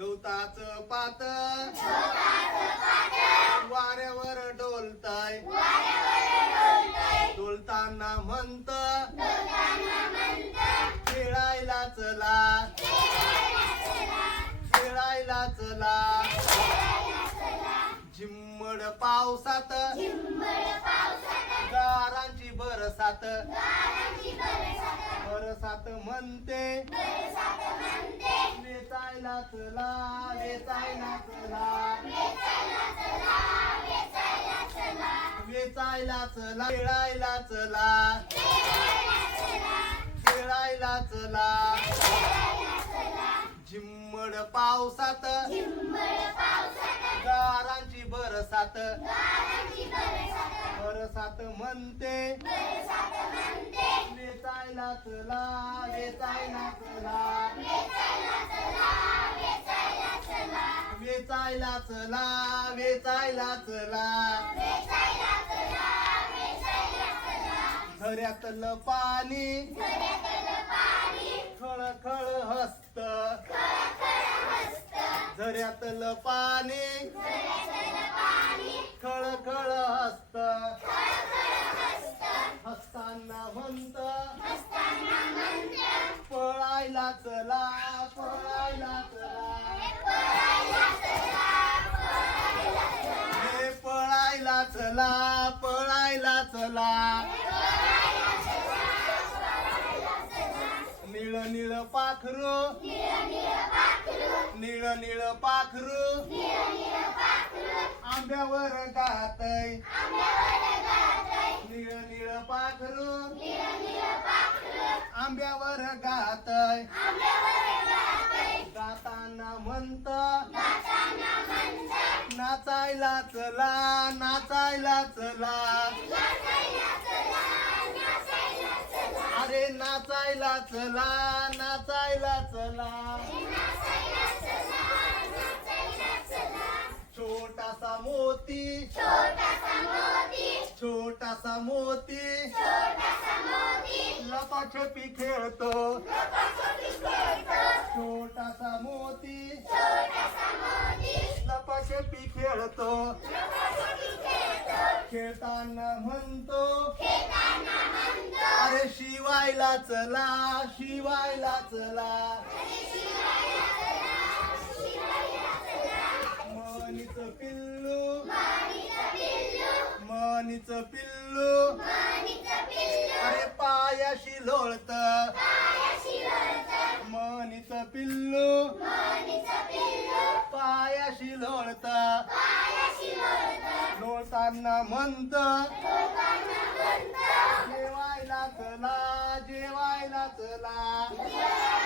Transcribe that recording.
गवताच पात. वाऱ्यावर डोलताय. डोलताना म्हणत खेळायला चला खेळायला चला झिम्मड पावसात गारांची बरसात. बरसात म्हणते चला चला वेचायला चला. वेचायला चला. खेळायला चला. खेळायला चला. झिम्मड पावसात. गारांची बरसात. बरसात म्हणते. वेचायला चला. वेचायला चला. वेचायला चला वेचायला चला झऱ्यातलं पाणी खळ खळ हसत. झऱ्यातलं पाणी खळ खळ हसत. चला पळायला चला. निळ निळ पाखरू. निळ निळ पाखरू. आंब्यावर गातय. निळ निळ पाखरू. आंब्यावर गातय. नाचायला चला नाचायला चला अरे नाचायला चला नाचायला चला छोटासा मोती छोटासा मोती. लपाछपी खेळतो. खेळताना म्हणतो. अरे शिवायला चला शिवायला चला. मनीच पिल्लू. मनीच पिल्लू. अरे पायाशी लोळत. मनीच पिल्लू. पायाशी लोळत. लोळताना म्हणत जेवायला चला जेवायला चला.